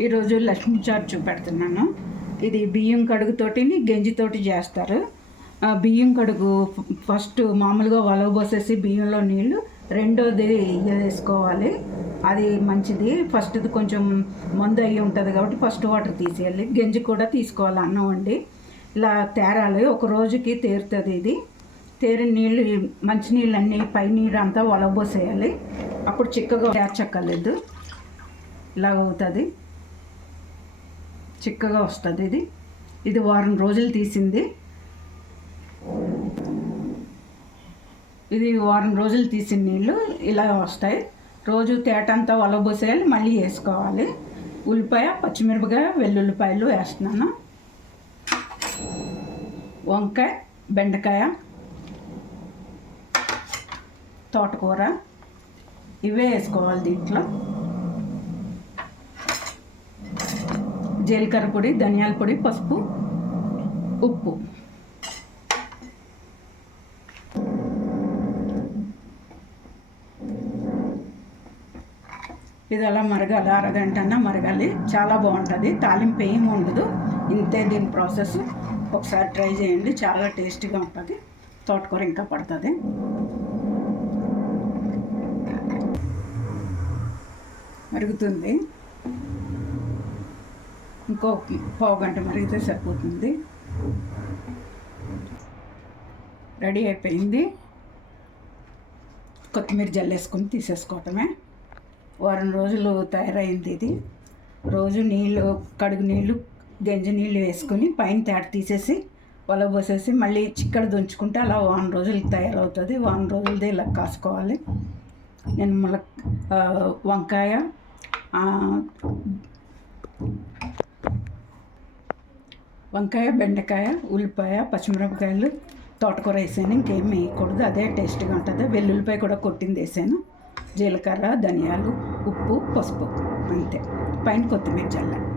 ఈరోజు లక్ష్మీ చారు చూపెడుతున్నాను. ఇది బియ్యం కడుగుతోటిని గంజితోటి చేస్తారు. ఆ, బియ్యం కడుగు ఫస్ట్ మామూలుగా వలవబోసేసి బియ్యంలో నీళ్ళు రెండోది వేసుకోవాలి. అది మంచిది. ఫస్ట్ది కొంచెం మందు అయ్యి ఉంటుంది కాబట్టి ఫస్ట్ వాటర్ తీసేయాలి. గంజి కూడా తీసుకోవాలి అన్నం వండి. ఇలా తేరాలి. ఒక రోజుకి తేరుతుంది ఇది. తేరిన నీళ్ళు మంచినీళ్ళు అన్నీ పై నీరు అంతా వలబోసేయాలి అప్పుడు చిక్కగా తేర్చక్కర్లేదు ఇలా అవుతుంది. చిక్కగా వస్తుంది ఇది. ఇది వారం రోజులు తీసింది. ఇది వారం రోజులు తీసిన నీళ్ళు ఇలా వస్తాయి. రోజు తేటంతా వలబోసేయాలి మళ్ళీ వేసుకోవాలి. ఉల్లిపాయ పచ్చిమిరపకాయ వెల్లుల్లిపాయలు వేస్తున్నాను. వంకాయ బెండకాయ తోటకూర ఇవే వేసుకోవాలి దీంట్లో. జీలకర్ర పొడి ధనియాల పొడి పసుపు ఉప్పు. ఇది అలా మరగాలి అరగంటన్నా మరగాలి. చాలా బాగుంటుంది. తాలింపు ఏమి ఉండదు. ఇంతే దీని ప్రాసెస్. ఒకసారి ట్రై చేయండి. చాలా టేస్టీగా ఉంటుంది. తోటకూర ఇంకా పడుతుంది. మరుగుతుంది. ఇంకో పావు గంట మరిగితే సరిపోతుంది. రెడీ అయిపోయింది. కొత్తిమీర జల్లేసుకొని తీసేసుకోవటమే. వారం రోజులు తయారైంది ఇది. రోజు నీళ్ళు కడుగు నీళ్ళు గంజి నీళ్ళు వేసుకొని పైన తేట తీసేసి పోసేసి మళ్ళీ చిక్కడ దుంచుకుంటే అలా వారం రోజులు తయారవుతుంది. వారం రోజులది ఇలా కాసుకోవాలి. నేను మళ్ళీ వంకాయ వంకాయ బెండకాయ ఉల్లిపాయ పచ్చిమిరపకాయలు తోటకూర వేసాను. ఇంకేం వేయకూడదు. అదే టేస్ట్గా ఉంటుంది. వెల్లుల్లిపాయ కూడా కొట్టింది వేసాను. జీలకర్ర ధనియాలు ఉప్పు పసుపు అంతే. పైన కొత్తిమీర చల్లండి